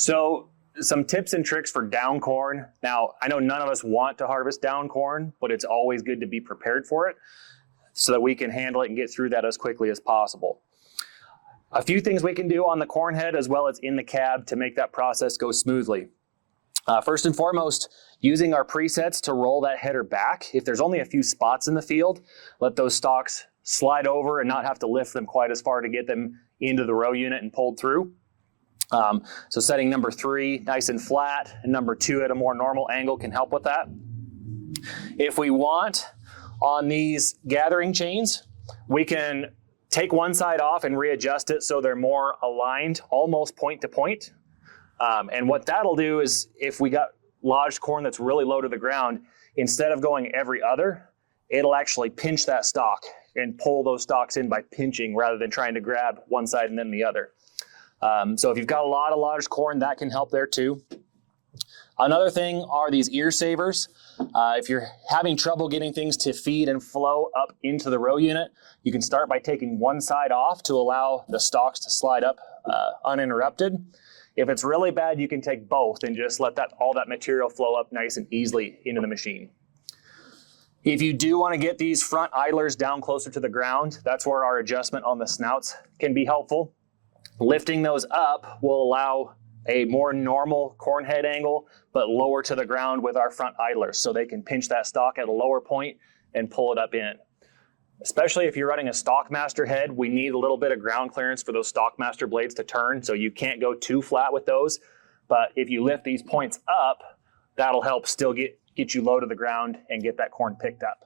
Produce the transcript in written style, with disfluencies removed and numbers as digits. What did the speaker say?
So some tips and tricks for down corn. Now, I know none of us want to harvest down corn, but it's always good to be prepared for it so that we can handle it and get through that as quickly as possible. A few things we can do on the corn head as well as in the cab to make that process go smoothly. First and foremost, using our presets to roll that header back. If there's only a few spots in the field, let those stalks slide over and not have to lift them quite as far to get them into the row unit and pulled through. So setting number 3 nice and flat and number 2 at a more normal angle can help with that. If we want, on these gathering chains, we can take one side off and readjust it so they're more aligned, almost point to point. And what that'll do is if we got lodged corn that's really low to the ground, instead of going every other, it'll actually pinch that stalk and pull those stalks in by pinching rather than trying to grab one side and then the other. So if you've got a lot of lodged corn, that can help there too. Another thing are these ear savers. If you're having trouble getting things to feed and flow up into the row unit, you can start by taking one side off to allow the stalks to slide up uninterrupted. If it's really bad, you can take both and just let all that material flow up nice and easily into the machine. If you do want to get these front idlers down closer to the ground, that's where our adjustment on the snouts can be helpful. Lifting those up will allow a more normal corn head angle, but lower to the ground with our front idlers, so they can pinch that stalk at a lower point and pull it up in. Especially if you're running a Stalkmaster head, we need a little bit of ground clearance for those Stalkmaster blades to turn, so you can't go too flat with those. But if you lift these points up, that'll help still get you low to the ground and get that corn picked up.